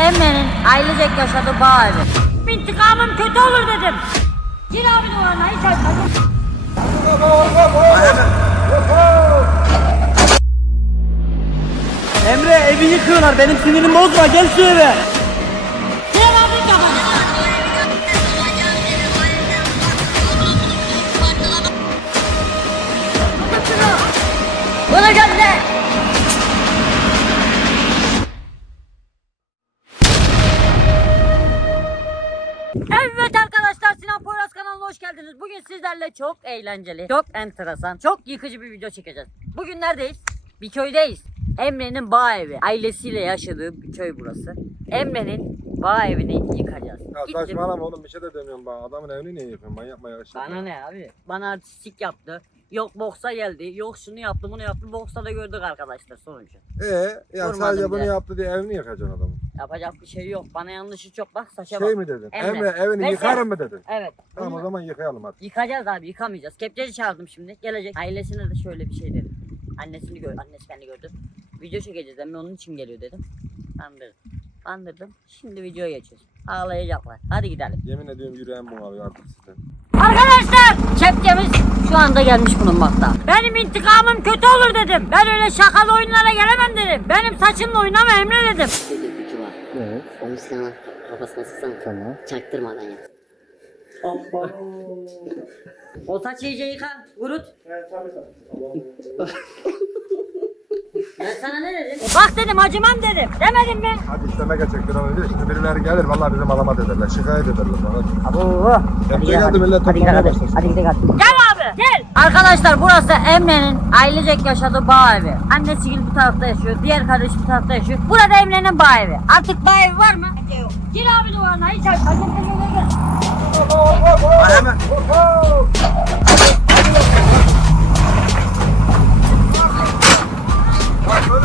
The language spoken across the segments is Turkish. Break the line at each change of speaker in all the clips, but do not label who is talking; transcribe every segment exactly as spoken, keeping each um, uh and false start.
Emre'nin ailecek yaşadığı bağ evi. İntikamım kötü olur dedim. Gir abi duvarına hiç açmadım.
Emre evi yıkıyorlar, benim sinirimi bozma, gel şu eve.
Gir abi kafana. Bunu gönder. Evet arkadaşlar, Sinan Poyraz kanalına hoş geldiniz. Bugün sizlerle çok eğlenceli, çok enteresan, çok yıkıcı bir video çekeceğiz. Bugün neredeyiz? Bir köydeyiz. Emre'nin bağ evi. Ailesiyle yaşadığı bir köy burası. Emre'nin bağ evini yıkacağız.
Ya
Gittim.
saçmalama oğlum, bir şey de demiyorum bana. Adamın evini niye yapıyorsun? Manyak manyak işler.
Bana ne abi? Bana artistik yaptı. Yok boksa geldi. Yok şunu yaptı, bunu yaptı. Boksa da gördük arkadaşlar sonucu.
Ee, ya
Vurmadım
sadece bunu
bile.
yaptı diye evini yıkacaksın adamın.
Yapacak bir şey yok. Bana yanlışı çok, bak saça
Şey
bak.
mi dedin?
Emre.
Emre, evini
Ben
yıkarım
sen-
mı dedin?
Evet.
Tamam,
Bunu
o zaman yıkayalım hadi.
Yıkacağız abi, yıkamayacağız. Kepçeci çağırdım şimdi. Gelecek. Ailesine de şöyle bir şey dedim. Annesini gör, annesi beni gördü. Video çekeceğiz. Emre onun için geliyor dedim. Kandırdım. Kandırdım. Şimdi videoya geçiyoruz. Ağlayacaklar. Hadi gidelim.
Yemin ediyorum yüreğim bunalıyor artık sizden.
Arkadaşlar, kepçemiz şu anda gelmiş bulunmakta. Benim intikamım kötü olur dedim. Ben öyle şakalı oyunlara gelemem dedim. Benim saçımla oynama Emre dedim.
Bir ipucu var.
Evet,
Onu sana kafasına sıksana.
tamam.
Çaktırmadan yap.
O saç iyice yıka, kurut. Ben sana ne dedim? Bak dedim, acımam dedim. Demedim mi?
Hadi işleme geçecek bir an önce. Şimdi birileri gelir vallahi bizim alamat ederler. Şikayet ederler. Hadi.
Abo.
Kepçe geldi, millet toplamaya başlasın.
Hadi gidelim hadi. Gel abi gel. Arkadaşlar, burası Emre'nin ailecek yaşadığı bağ evi. Annesi Gül bu tarafta yaşıyor. Diğer kardeşi bu tarafta yaşıyor. Burada Emre'nin bağ evi. Artık bağ evi var mı? Yok. Gir abi duvarına hiç aç. Hadi gel gel gel.
Hemen. Bak böyle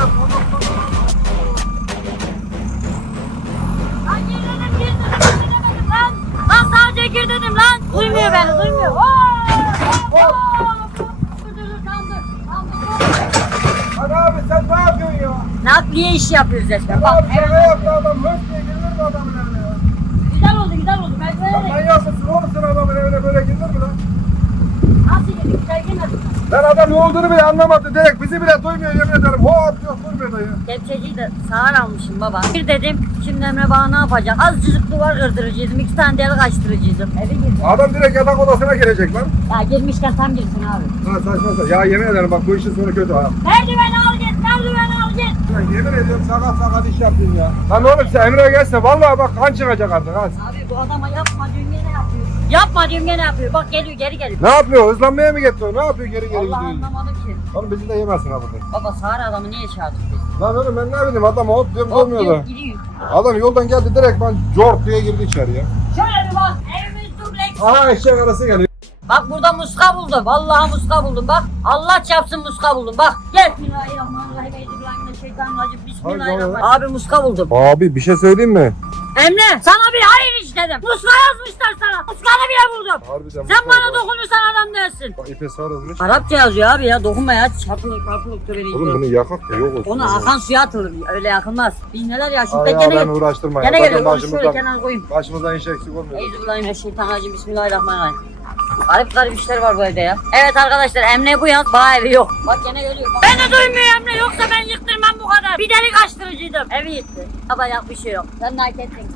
Lan gir dedim, gir dedim, gir demedim lan. Lan sadece gir dedim lan. Duymuyor beni, duymuyor. Oo! Oo! Dur dur dur, tamam dur. Tamam dur.
Hadi abi sen ne yapıyorsun ya?
Nakliye işi yapıyoruz resmen. Bak,
Abi
evet.
şaka yaptı adam. Hırs diye gelir mi adamın evine ya?
Güzel oldu, güzel oldu. Ben
Lan
böyle
manyak mısın oğlum, sen adamın evine böyle gelir mi lan?
nasıl yedik? Güzel girmedim ben.
Ben adam ne olduğunu bile anlamadı. Direkt bizi bile duymuyor, yemin ederim. Hop diyor, durmuyor da ya.
Kepçeciyi de sağır almışım baba. Bir dedim, şimdi Emre bana ne yapacak? Azıcık duvar kırdırıcıydım, iki tane delik açtırıcıydım. Eve girdim.
Adam direkt yatak odasına girecek lan.
Ya girmişken tam girsin abi.
Ha saçma sapan. Ya yemin ederim bak, bu işin sonu kötü ha.
Merdiveni al git, merdiveni al git.
Ya yemin ediyorum sakat sakat iş yaptın ya. Lan oğlum sen Emre'ye gelse vallahi bak kan çıkacak artık ha.
Abi bu adama yapma diyorum gene yapıyor. Yapma diyorum gene yapıyor. Bak geliyor, geri geliyor.
Ne yapıyor? Hızlanmaya mı getiriyor? Ne yapıyor geri geri
Allah
gidiyor?
anlamadım ki.
Oğlum bizi de yemesin ha burada.
Baba sağır adamı niye çağırdık biz?
Lan oğlum ben ne bileyim, adam hop diyorum
Hop
durmuyor
diyor,
da.
gidiyor.
Adam yoldan geldi direkt ben cort diye girdi içeriye.
Şöyle bir bak, evimiz dubleks.
Aha eşek arası geliyor.
Bak burada muska buldum. Vallahi muska buldum bak. Allah çarpsın muska buldum. Bak gel. Bismillahirrahmanirrahim. Euzubillahimineşşeytanirracim. Bismillahirrahmanirrahim. Abi muska buldum.
Abi bir şey söyleyeyim mi?
Emre sana bir hayır iş dedim. Muska yazmışlar sana. Muskanı bile buldum.
Harbiden
Sen bana dokunursan adam dersin.
Bak ipe sarılmış.
Arapça yazıyor abi ya. Dokunma ya. Çarpılık çarpılık tövbe.
Oğlum bunu yakak da yok olsun.
Onu
ya.
akan suya atılır. Öyle yakılmaz. Biz neler ya. Şimdi
Ay ya,
gene
ben uğraştırma ya.
Gene
Zaten
geliyor. Onu şöyle
başımızdan,
kenara koyayım.
başımızdan hiç eksik olmuyor.
Euzubillahimineşşeytanirracim. Bismillahirrahmanirrahim. Garip garip işler var bu evde ya. Evet arkadaşlar, Emre bu yaz bağ evi yok. Bak gene geliyor. Bak. Ben de duymuyor Emre, yoksa ben yıktırmam bu kadar. Bir delik açtırıcıydım. Evi yıktı. Baba yap bir şey yok. Sen de hak ettin.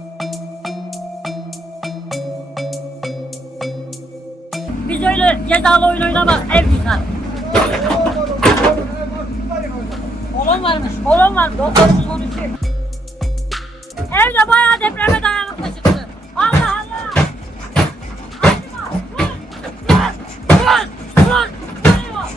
Biz öyle cezalı oyun oynamak, ev yıkar. Kolon varmış, kolon var. Doktorumuz konuşuyor. Evde bayağı depreme dayanıklı çıktı. Allah Allah. Acıma. Vur. Vur. Vur. Vur. Vuruyor.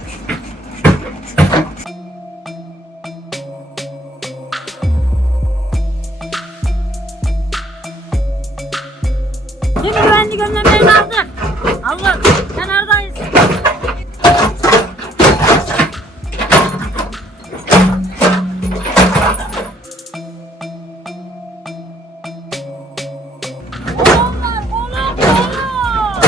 Şimdi güvenlik önlemlerini aldık. Allah, kenardayız. Kolon var, kolon, kolon.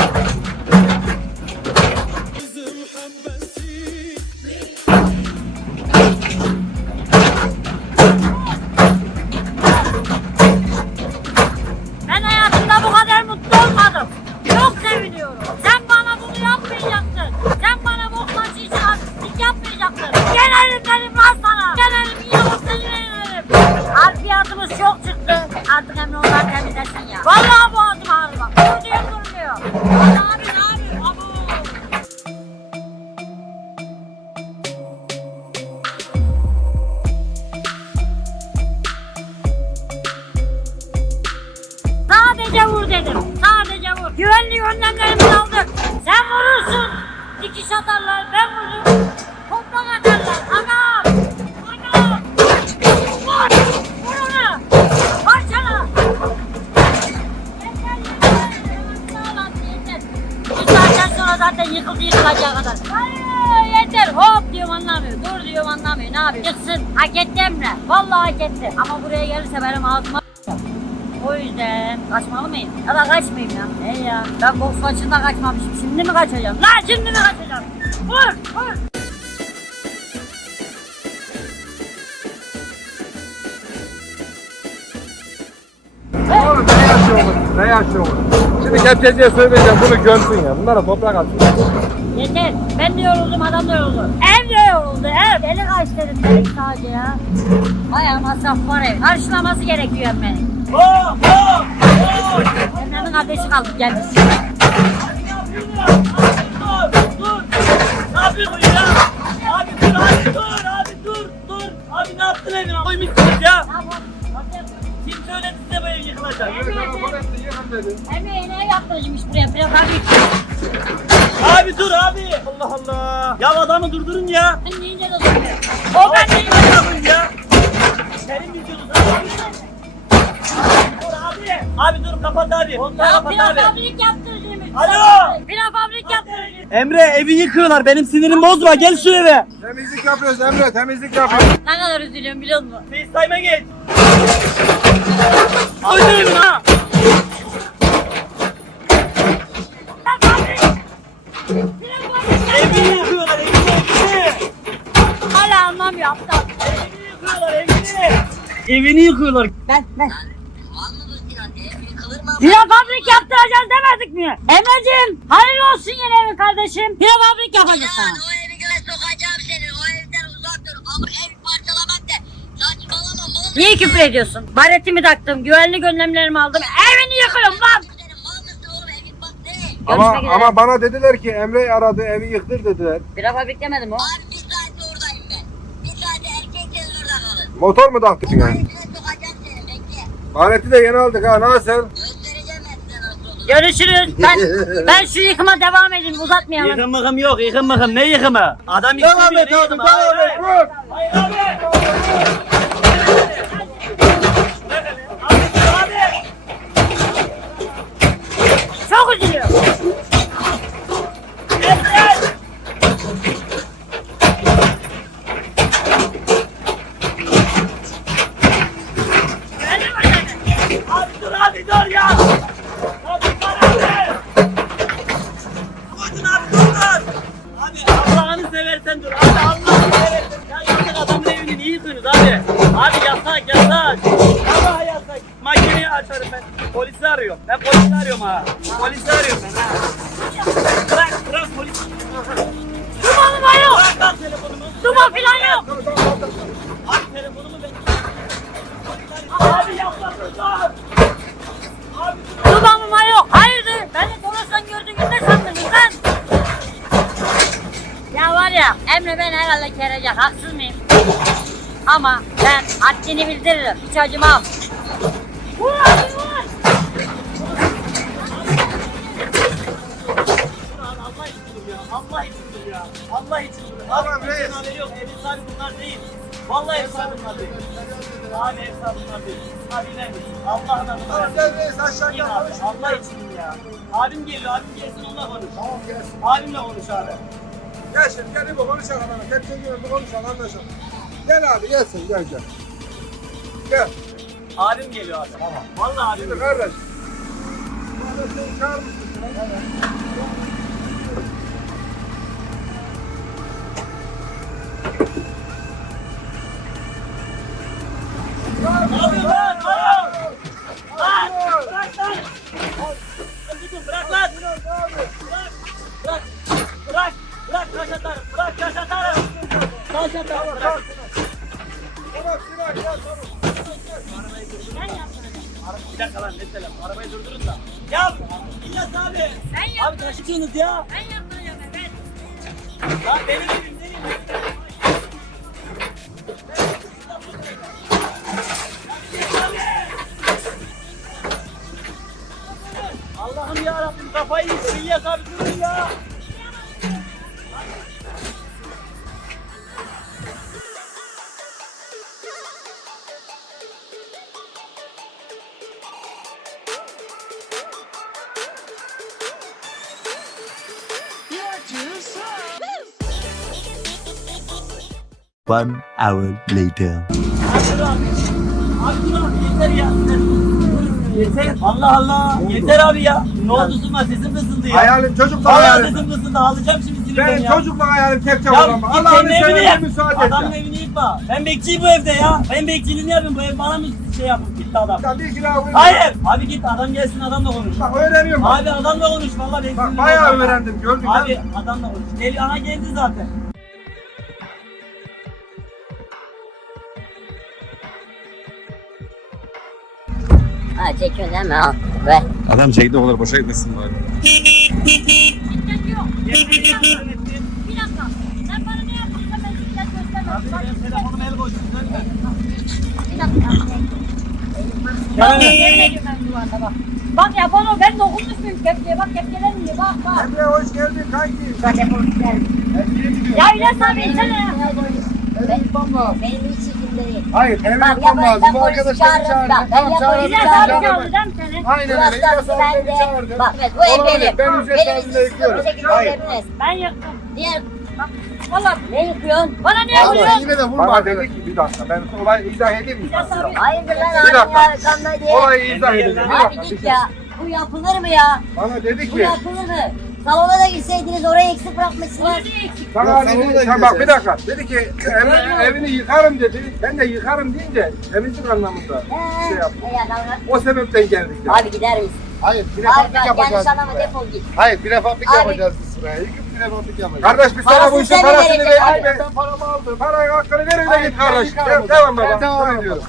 Harfiyatımız çok çıktı. Artık Emre onları temizlesin ya. Vallahi boğazım ağrıdı bak. Durmuyor durmuyor. Abi ne yapıyor? Abo. Sadece vur dedim. Sadece vur. Güvenlik önlemlerimizi aldık. Sen vurursun. Dikiş atarlar. Ben vururum. Toprak atarlar. Anam. Anam. Vur. Vur onu. Parçala. Yeter yeter. Sağ ol yeter. Bu saatten sonra zaten yıkıldı yıkılacağı kadar. Hayır yeter. Hop diyorum anlamıyor. Dur diyorum anlamıyor. Ne yapıyor? Çıksın. Hak etti Emre. Vallahi hak etti. Ama buraya gelirse benim ağzıma o yüzden kaçmalı mıyım? Ya da kaçmayayım ya. Hey ya. Ben boks maçında kaçmamışım. Şimdi mi kaçacağım? Lan şimdi mi kaçacağım? Vur! Vur!
Oğlum ne yaşıyorsun? Ne yaşıyorsun? Şimdi kepçeciye söyleyeceğim bunu gömsün ya. Bunlara toprak atsın.
Yeter. Ben de yoruldum, adam da yoruldu. Ev de yoruldu, ev. Beni kaç dedim dedik sadece ya. Bayağı masraf var ev. Karşılaması gerekiyor Emre'nin.
Oh oh oh.
Emre'nin kardeşi kaldı gelmiş.
Abi ne yapıyorsun ya? Abi dur dur. Ne yapıyorsun ya? Abi dur abi dur abi dur dur. Abi ne yaptın evine? Koymuşsunuz ya.
Ne yapalım?
Kim söyledi size bu ev yıkılacak?
Emre yine ev yaptıracakmış buraya. Biraz abi.
Abi dur abi. Allah Allah. Ya adamı durdurun ya.
Sen deyince de durmuyor. O ben değilim.
Yapın ya. Senin vücudun abi. Dur abi. Abi dur kapat abi. Onları
Ya
kapat
biraz
abi.
fabrik yaptıracakmış.
Alo.
Biraz fabrik yaptıracakmış.
Emre evi yıkıyorlar. Benim sinirimi bozma. Gel şu eve.
Temizlik yapıyoruz Emre, temizlik yapıyoruz.
Ne kadar üzülüyorum biliyor musun?
FaceTime'a geç. Öldürün ha. Evini yıkıyorlar evini evini.
Hala anlamıyor aptal.
Evini yıkıyorlar evini. Evini yıkıyorlar.
Ben ben. Pira fabrik yaptıracağız demedik mi? Emre'cim hayırlı olsun yeni evin kardeşim. Pira fabrik yapacağız sana.
O evi göre sokacağım seni. O evden uzak dur. Ama ev parçalamak de. Saçmalama mal.
Niye küfür ediyorsun? Baretimi taktım, güvenlik önlemlerimi aldım. Evini yıkıyorum lan.
Senin mal mısın oğlum evin bak ne?
Ama
Görüşmek üzere.
ama bana dediler ki Emre'yi aradı, evi yıktır dediler.
Pira fabrik demedim o.
Abi bir saat oradayım ben. Bir saat erkekseniz orada kalın.
Motor mu taktın
O
ya?
evine sokacağım seni bekle.
Aleti de yeni aldık ha, nasıl?
Göstereceğim ben size nasıl olur.
Görüşürüz. Ben ben şu yıkıma devam edeyim uzatmayalım.
Yıkım mıkım yok yıkım mıkım ne yıkımı? Adam
Devam
istemiyor
et
ne
abi,
yıkımı?
devam
Hayır,
et.
hayır.
Vur.
Hayır abi. Abi, abi.
Çok üzülüyorum.
Yeter. Abi dur abi dur ya. Abi dur abi. Koydun abi dur dur. Abi Allah'ını seversen dur. Abi Allah'ını seversen. Ya yazık adamın evini niye yıkıyorsunuz abi? Abi yasak yasak. Allah yasak. Makineyi açarım ben. Polisi arıyorum. Ben polisi arıyorum ha. Polisi arıyorum ben ha. Bırak bırak polis.
Dumanım yok.
Bırak lan telefonumu.
Duman falan yok.
Abi telefonumu ben. Abi yapma dur. Abi dur.
Dumanım yok. Hayırdır? Beni dolaşsan gördüğün gün ne sandınız lan? Ya var ya Emre beni herhalde kerecek. Haksız mıyım? Ama ben haddini bildiririm. Hiç acımam. Vur abi vur.
Allah için dur ya. Allah için dur ya. Allah için dur.
Tamam,
Abi
reis.
kimsenin haberi yok. Evin sahibi bunlar değil. Vallahi ev sahibi bunlar değil. Abi ev sahibi bunlar değil. Abi iner misin? Allah'ın adına.
Tamam gel reis aşağı
İn
gel.
abi. Allah için in ya. Abim geliyor. Abim gelsin onunla konuş.
Tamam gelsin.
Abimle konuş abi.
Gel şimdi gel İbo konuşalım hemen. Kepçeciyle bir konuşalım anlaşalım. Gel abi gelsin gel gel. Gel.
Abim geliyor abi. Tamam. Vallahi abim
Şimdi
geliyor.
kardeş. Bu arada seni çağırmışsın. Evet.
Ne yapıyorsun lan? Alo! Lan! Bırak lan! Dur, bırak lan! Bırak! Bırak! Bırak! Bırak taş atarım! Bırak taş atarım! Taş atarım! Bırak!
Tamam Sinan gel tamam.
Bir dakika lan ne selam. Arabayı durdurun da. Ya İlyas abi.
Ben
Abi taşıtıyorsunuz ya.
Ben yaptıracağım ben.
Lan benim evim değil. Allah'ım ya Rabbim kafayı yiyeceğim İlyas abi durun ya.
One hour later.
Abi dur abi. Abi dur abi yeter ya. Yeter. Allah Allah. Yeter abi ya. Ne oldu Suma sesim kısıldı ya.
Hayalim çocukluk
Vallahi
hayalim.
sesim kısıldı. Ağlayacağım şimdi sinirden
Benim
ya.
çocukluk hayalim kepçe
Ya
vurama.
git
Allah'ını
kendi evini
seversen
yap.
müsaade et
Adamın
ya.
evini yıkma. Ben bekçiyim bu evde ya. Ben bekçiliğini yapayım. Bu ev bana mı şey yapıp gitti adam.
Ya bir kilo vurayım.
Hayır. Abi git adam gelsin adamla konuş.
Bak öğreniyorum.
Abi adamla konuş. Vallahi ben
Bak
sinirlendim.
bayağı öğrendim gördün mü?
Abi adamla konuş. Gel, ana geldi zaten.
Ha çekiyorsun değil mi? Al. Ver.
Adam çekti olur boşa gitmesin bari.
Şiddet yok. Bir dakika. Sen bana ne yaptıysan ben şiddet göstermem.
Abi ben telefonuma el koydum.
Bir dakika. Bak yemin ediyorum ben duvarda bak. Bak ya bana ben dokunmuş muyum kepçeye bak kepçeler niye bak bak.
Emre hoş geldin kanki.
Ben de bunu geldim.
Ya İlyas abi insene ya.
Eve gitmem lazım.
Benim hiç ilgim değil.
Hayır eve
Bak ya
gitmem
ben,
lazım.
ben
Bu
polisi
arkadaşlar
çağırırım.
çağırdı.
Bak ben
Tamam
ya
çağırdı.
polisi
İlyas abi
çağırırım.
çaldı değil mi seni?
Aynen öyle.
Burası
İlyas
da
abi beni
bende.
çağırdı.
Bak evet bu ev
Olabilir,
benim.
ben ücret
Benim
tarzında
siz
yıkıyorum.
bu şekilde
Hayır.
ödeyebiliriz.
Ben yıktım.
Diğer
Valla
ne yıkıyorsun?
bana ne
Ama
yapıyorsun?
yine de vurma. Bana dedi ki bir dakika ben olayı izah edeyim mi?
İlyas abi.
Hayırdır lan
Bir
abi
dakika.
ya arkamda diye.
Olayı izah edeyim. Bir
Abi
dakika.
git ya. Bu yapılır mı ya?
Bana dedi
Bu
ki
yapılır mı? Salona da girseydiniz orayı eksik bırakmışsınız.
sana dedi, sen bak bir dakika. Dedi ki Emre evini yıkarım dedi. Ben de yıkarım deyince temizlik anlamında
He.
şey yaptım.
Ey adamlar.
O sebepten geldik. Yani.
Abi gider misin?
Hayır, bir
Abi
refabrik
bak
yapacağız.
yanlış anlama
biz buraya.
defol git.
Hayır, bir refabrik
Abi-
yapacağız biz buraya. Yıkıp bir refabrik yapacağız. Kardeş biz sana bu
Parasını
işin
sen
parasını
vereceksin
ver.
abi.
Ben, ben paramı aldım. Parayı hakkını verin de
Hayır,
git kardeş.
ben
Devam,
yıkarım
devam
ben
baba.
devam
Devam
ediyorum.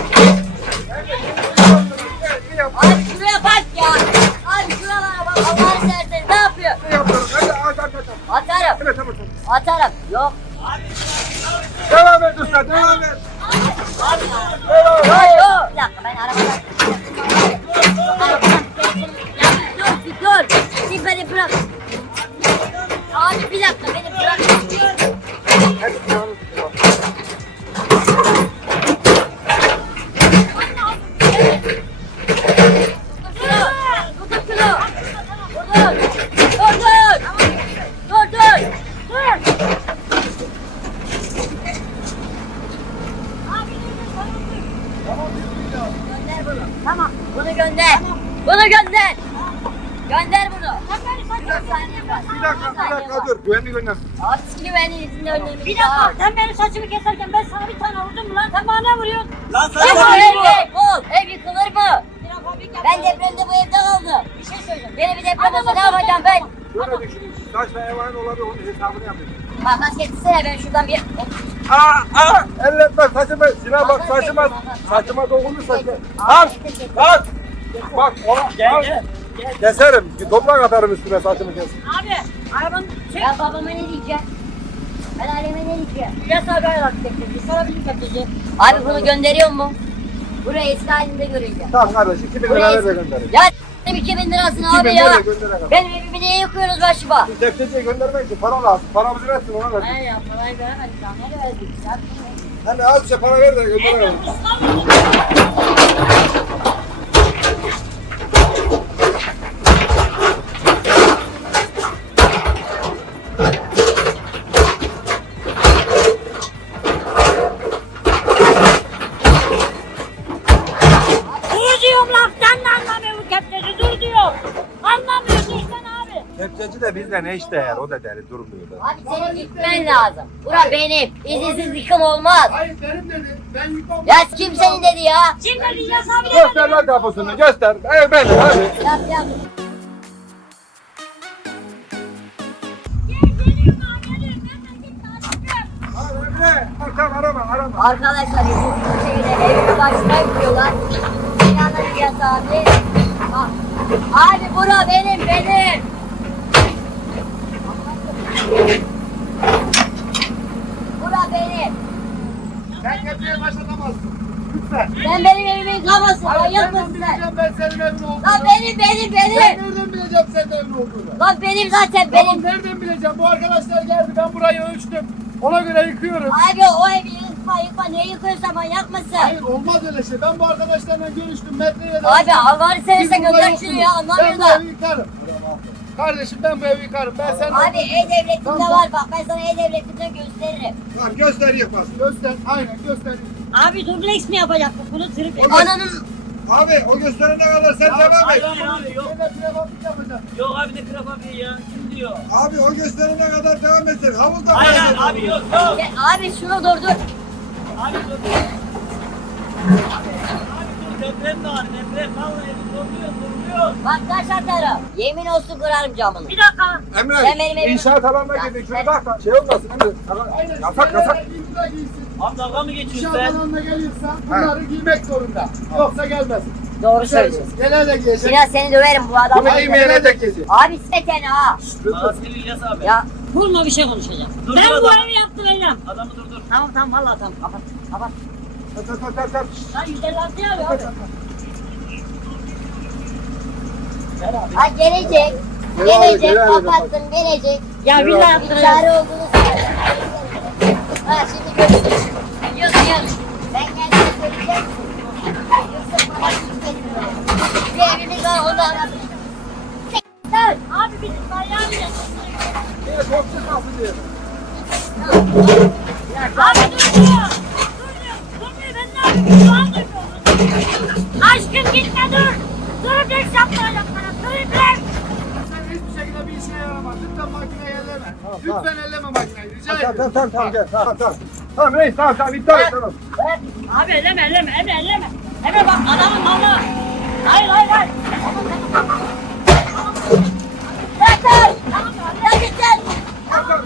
Bir yap,
Abi şuraya bak ya. Abi şuralara bak Allah'ını seversen ne yapıyor?
bir yapalım. Hadi aç aç aç.
Atarım.
Evet tamam tamam.
Atarım. Yok.
Devam et usta, devam et.
Yok yok. Bir dakika ben arabadan. Arabadan telefonumu- Ya bir dur bir dur. Bir beni bırak. Abi bir dakika beni bırak.
Hadi canım.
Dur dur dur. Dur dur. Dur dur. Dur dur. Gönder bunu. Tamam. Bunu gönder. Bunu gönder. Gönder bunu.
Bir dakika, bir dakika dur. Güvenli gönder.
Abi sikili benim yüzümün önüne.
Bir dakika sen benim saçımı keserken ben sana bir tane vurdum mu lan? Sen bana ne vuruyorsun?
Lan
Ev
sen
ev ev ol. Ev yıkılır mı?
Bir fabrik
Ben depremde bu evde kaldım.
Bir şey söyleyeceğim.
Yine bir deprem olsa ne yapacağım ben?
Böyle düşünün. Taş ve evan olabilir. Onun hesabını yapın.
Makas getirsene ben şuradan bir...
Aa, aa, elletme saçıma. Sinan bak saçıma. Saçıma dokunursa. Al, al. Bak, ona,
Gel
al.
gel. Gel.
Keserim. Toprak atarım üstüne saçımı kes.
Abi arabanın şey...
Ben babama ne diyeceğim? Ben aileme ne diyeceğim?
İlyas abi ayarladı tekneci. Sana bir tekneci.
Abi bunu gönderiyor mu? Buraya eski halinde göreceğim.
Tamam kardeş. iki bin
Buraya
lira
eski...
ver de gönderin.
Ya iki bin lirasını
iki
abi
bin
ya.
lira gönderelim.
Benim evimi niye yıkıyorsunuz başıma?
Biz Defterciye göndermek için para lazım. Paramızı versin ona ver.
Hayır ya parayı veremedik daha. Nereye verdik ya?
Hani azıcık para ver de gönderelim.
Dur diyorum lan sen de anlamıyorsun kepçeci dur diyorum. Anlamıyorsun sen abi.
Defterci de bizde ne işte yer o da deri durmuyor da.
Abi senin gitmen lazım. Bura benim. İzinsiz yıkım olmaz.
Hayır benim dedi. Ben yıkmam.
Ya kim senin dedi ya?
Kim dedi İlyas abi de
Göster lan kapısını göster. Evet benim hadi.
Yap yap.
Hadi Emre. Bak tamam arama arama.
Arkadaşlar izinsiz bir şekilde evimi başına yıkıyorlar. Bak. Sinan'ın yasa abi. Bak. Abi bura benim benim. Bura benim.
Sen kesinlikle başlatamazsın. Lütfen.
Ben benim evimin kafası.
Hayır,
Manyak
nereden
mısın sen?
bileceğim ben senin evin olduğunu?
Lan benim benim
Ben
benim.
nereden bileceğim senin evin olduğunu?
Lan benim zaten
Benim.
benim.
Nereden bileceğim? Bu arkadaşlar geldi. Ben burayı ölçtüm. Ona göre yıkıyorum.
Abi o evi yıkma yıkma. Ne yıkıyorsa manyak mısın?
Hayır olmaz öyle şey. Ben bu arkadaşlarla görüştüm. Metreye de
Abi Allah'ını
Biz
seversen
burada
gönder
yokuz.
şunu ya
Ben bu
anlamıyor
evi yıkarım. Kardeşim ben bu evi yıkarım. Ben sen
Abi E-Devlet'inde
Tamam.
var bak ben sana E-Devlet'inde gösteririm.
Tamam göster yaparsın.
göster. Aynen göster.
Abi dubleks mi yapacaktık bunu triplex?
Ananın
Abi o gösterene kadar sen devam et.
hayır, hayır abi, yok.
Şöyle prebaplık yapacağım.
Yok abi ne krep abi ya. Kim diyor?
Abi o gösterene kadar devam et sen. Havuzda
Hayır hayır abi yok yok.
Ya abi şunu durdur.
Abi dur. Abi dur deprem de var deprem. Vallahi durmuyor durmuyor.
Bak taş atarım. Yemin olsun kırarım camını.
Bir dakika.
Emre
Sen benim evime-
inşaat alanına
Ya
girdin. Şunu
sen-
bak da şey olmasın Emre.
Aynen.
Yasak yasak.
İmza giysin.
Abi dalga mı geçiyorsun
İnşaat
sen?
alanına geliyorsa bunları giymek zorunda. Yoksa gelmez.
Doğru söylüyorsun.
Genel de giyecek.
Sinan seni döverim bu adamı.
Bunu giymeyene de kesin.
Abi seteni ha.
Bana senin İlyas abi.
Ya
Vurma bir şey konuşacağım.
Dur,
ben
dur
bu
adam.
evi yaptıracağım.
Adamı durdur.
Tamam tamam vallahi tamam kapat. Kapat.
Tut tut tut tut.
Lan yüz elli altı ya abi.
ha gelecek.
Helal,
Gelecek
helal,
kapattın gelecek.
Ya villa
Bir
yaptıracağım.
çare olduğunu söyle. Ha şimdi görüşürüz. Yok yok. Ben geldiğinde söyleyeceğim. Yoksa bana gitmesin. Bir evimiz var onu da anlatayım. Sen.
Abi bizim bayağı bir
Yine topçu kalsın diye.
Abi dur diyor. Dur diyor. Dur diyor. Ben ne yapayım? Şu an duymuyorum. Aşkım gitme dur. Triplex yaptıracağım bana. Triplex.
Sen hiçbir şekilde bir işe yaramaz. Lütfen makineyi elleme.
Tamam,
Lütfen elleme makineyi. Rica
Tamam
ederim.
tamam tamam gel. Tamam tamam. Tamam reis tamam tamam iptal et tamam.
Abi elleme elleme Emre elleme. Emre bak adamın malı. Hayır hayır hayır.
Yeter. Ya yeter.
Tamam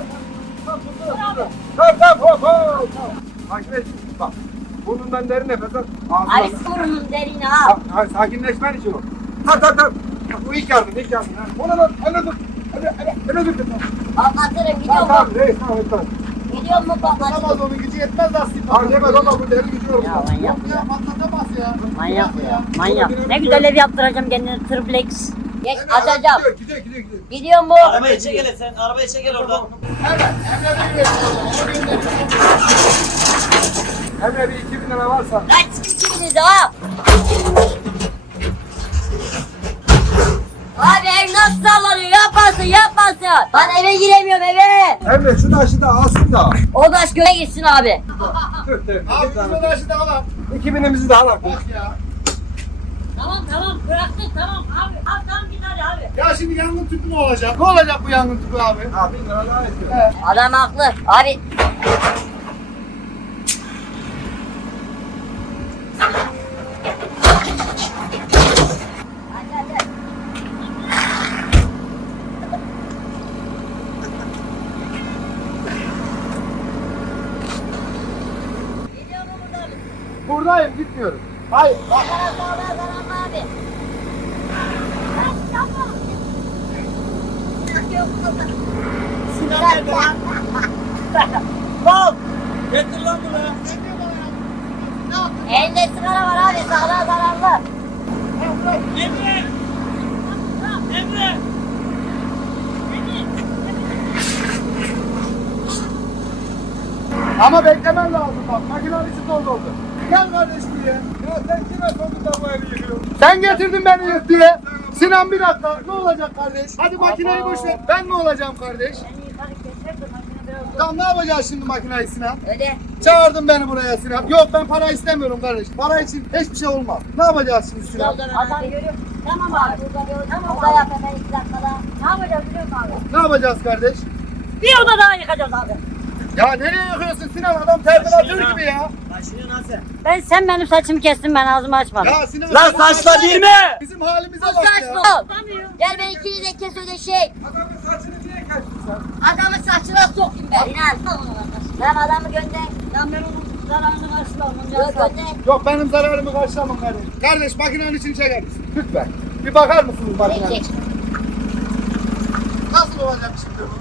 tamam hop hop. Makine bak. Burnundan derin nefes al. Ağzına.
Abi sorunun derini ha.
Ha, ha, sakinleşmen için o. Tamam tamam tamam. Bu ilk yardım ilk yardım. Ona da öne dur. Öne öne öne dur.
Patlatırım gidiyor
Tamam tamam
mu?
reis tamam tamam.
Gidiyor mu patlatırım?
Patlatamaz onun gücü yetmez aslında.
Tamam yemez ama bu derin gücü yok.
Ya manyak
Ya
ya.
patlatamaz ya.
Manyak ya. Manyak. Ne güzel ev yaptıracağım kendine triplex.
Geç
Hemen adam
açacağım.
Gidiyor gidiyor gidiyor. gidiyor.
Gidiyor mu?
Arabayı çek hele sen. Arabayı çek hele oradan.
Hemen. Hemen bir verin. Onu gönderin.
Emre bir iki bin lira varsa.
Lan sikiniz ha. Abi ev nasıl sallanıyor? Yapmasın yapmasın. Ben eve giremiyorum eve.
Emre şu taşı da alsın da.
O taş göğe gitsin abi.
Dur dur.
Abi bizim taşı da alalım.
iki binimizi de alalım.
Bak ya.
Tamam tamam bıraktık tamam abi. Abi tamam git hadi abi.
Ya şimdi yangın tüpü ne olacak? Ne olacak bu yangın tüpü abi?
Ha bin lira daha istiyor.
He.
Adam haklı. Abi Hadi, hadi. Geliyor mu buradan?
Buradayım gitmiyorum. Hayır. Bak.
Sağdan sağdan sağdan abi. Ben yapma. Yok, yok.
Sinan nerede lan? Bak. Getir lan bunu.
Elinde sigara var abi sağdan zararlı.
Emre. Emre.
Ama beklemen lazım bak. Makinenin içi dolu oldu. Gel kardeş buraya.
Ya sen kime sonunda bu evi yıkıyorsun?
Sen getirdin beni yık diye. Sinan bir dakika. Ne olacak kardeş? Hadi makineyi boş ver. Ben ne olacağım kardeş? Tamam ne yapacağız şimdi makineyi Sinan?
Öyle.
Çağırdın beni buraya Sinan. Yok ben para istemiyorum kardeş. Para için hiçbir şey olmaz. Ne yapacağız şimdi Sinan?
Adam görüyor. Tamam abi. Burada bir tamam burada yap hemen iki dakikada. Ne yapacağız biliyor musun abi?
Ne yapacağız kardeş?
Bir oda daha yıkacağız abi.
Ya nereye yakıyorsun Sinan? Adam terminatör gibi ya.
Başlıyor nasıl?
Ben sen benim saçımı kestin ben ağzımı açmadım.
Ya Sinan.
Lan
senin
saçla
saçın-
değil mi?
Bizim halimize
Bu
bak
saç
ya.
mı? Gel ben ikini de kes öyle şey.
Adamın saçını niye kestin sen?
Adamın saçına sokayım ben. İnan. Ben adamı gönder. Lan ben onu
zararını karşılamam.
Yok gönder.
Yok benim zararımı karşılamam kardeş. Kardeş makinenin içini çeker misin? Lütfen. Bir bakar mısınız makinenin
Peki.
içine? Nasıl olacak şimdi bu?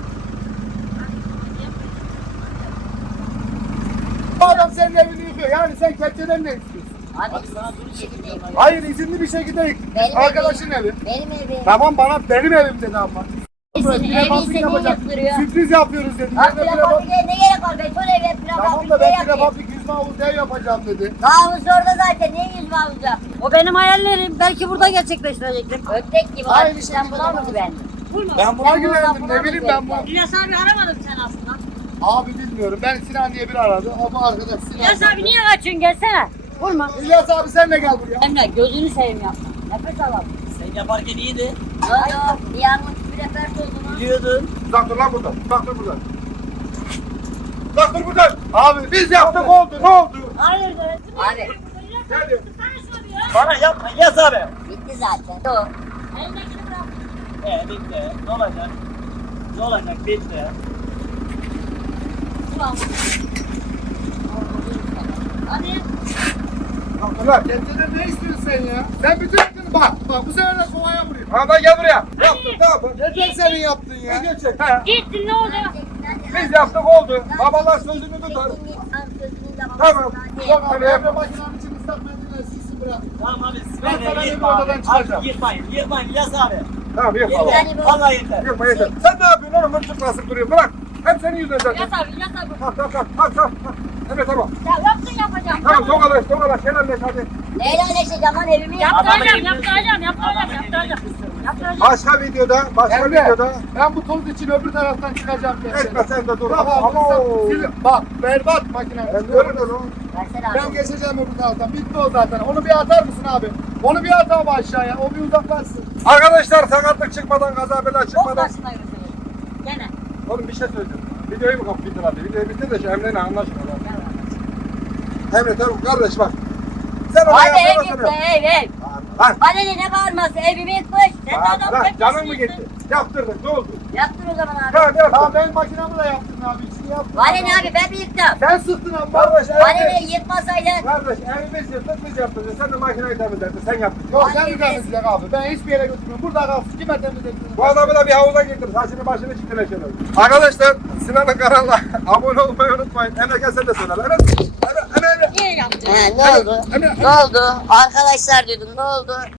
Bu adam senin evini yıkıyor. Yani sen kepçeden ne istiyorsun?
Abi sana bir şekilde yapalım.
Hayır izinli bir şekilde yık.
Benim
Arkadaşın evi.
Benim evim.
Tamam bana benim evim dedi ama.
Sizin
Buraya
evi
prefabrik
senin
yapacak.
yaptırıyor.
Sürpriz yapıyoruz dedi.
Bak
Yerine prefabrik-
plafabrikaya ne gerek var? Beton evi
Tamam
plafabrikaya
da ben
yapayım.
prefabrik yüzme havuzu ev yapacağım dedi.
Havuz orada zaten. Ne yüzme havuzu?
O benim hayallerim. Belki burada gerçekleştirecektim.
Ördek gibi.
Aynı
Aynı sen
şekilde
buna mı
bana-
güvendin?
Ben buna
Sen
güvendim.
buna
Ne
mı
bileyim ben bu.
güvendin?
İlyas abi aramadım sen aslında.
Abi bilmiyorum. Ben Sinan diye bir aradı. Ama arkadaş Sinan.
İlyas abi niye kaçıyorsun gelsene. Vurma.
İlyas abi sen de gel buraya.
Emre gözünü seveyim yapma. Nefes alalım.
Sen yaparken iyiydi.
Alo. Yağmur bir refers olduğunu.
Biliyordun.
Uzak dur lan buradan. Uzak dur buradan. Uzak dur buradan. Abi biz yaptık oldu. Ne oldu?
Hayır evet.
Abi
Ne diyor?
Bana yapma yaz abi.
bitti zaten. Yok.
Ee bitti. Ne olacak? Ne olacak? Bitti.
Hadi.
Uzak dur lan.
Kepçeden ne istiyorsun sen ya? Sen bütün yaptın. Bak bak bu sefer de kovaya vuruyor.
Ha ben gel buraya. Yaptık ne yapalım?
Yeter senin yaptın ya.
Ne geçecek? Ha?
Gittin ne oldu?
Biz yaptık oldu. Babalar sözünü tutar. Tamam.
Yok abi evde makinenin için ıslak mendille silsin bırak.
Tamam abi.
Ben
Sıra
sana
ver.
bir
Yırtma abi.
odadan çıkacağım.
Abi yırtmayın. Yırtmayın. Yaz abi.
Tamam yok
Yeter.
baba.
Vallahi yeter.
Yok yeter. Sen ne yapıyorsun oğlum? Mırçık basıp duruyor. Bırak. Hep senin yüzünden zaten.
İlyas abi İlyas abi.
Kalk kalk kalk. Kalk kalk. Evet tamam.
Ya yaptın yapacağım.
Tamam sokalaş sokalaş. Helalleş hadi.
Neyle leşeceğim lan evimi
Yaptıracağım
yaptım.
yaptıracağım yaptıracağım yaptıracağım. Yaptıracağım.
Başka videoda, başka
Emre
videoda.
ben bu toz için öbür taraftan çıkacağım.
Etme sen de dur.
Bak
Ama
abi
o.
sil- bak berbat makine.
Ben görürüm onu.
Versene
Ben
abi.
geçeceğim öbür taraftan. Bitti o zaten. Onu bir atar mısın abi? Onu bir at abi aşağıya. O bir uzaklaşsın.
Arkadaşlar sakatlık çıkmadan, kaza bela
Çok
çıkmadan.
başına götürüyorum. Gene.
Oğlum bir şey söyleyeceğim. Videoyu mu kapı bitir hadi. Videoyu bitir de şu Emre'yle anlaşın. Emre tamam kardeş bak. Sen ona
Hadi ev
yapamazsın.
gitti ev ev.
Lan
Bana ne ne bağırması evimi yıkmış. Sen de
lan,
adam
lan
tepkisi
canın mı
yıktın.
gitti? Yaptırdık ne oldu?
Yaptın o zaman abi.
Tamam
Tamam
yaptım.
ben makinamı da yaptım abi. İçini yaptım.
Bana ne abi ben mi yıktım?
Sen sıktın abi.
Kardeş
Bana
evimiz.
ne yıkmasaydın.
Kardeş evimiz yırtık biz yaptırdık. Sen de makineyi temizledin. Sen yaptın.
Yok sen bir temizle abi. Ben hiçbir yere götürmüyorum. Burada kalsın. Kime temizledin?
Bu adamı da bir havuza getir. Saçını başını çitileşelim. Arkadaşlar Sinan'ın kanalına abone olmayı unutmayın. Emre gel sen de söyle. Evet. Emre, Emre, Emre.
Niye yaptın?
He ne oldu?
Emre.
Ne oldu? Arkadaşlar diyordum ne oldu?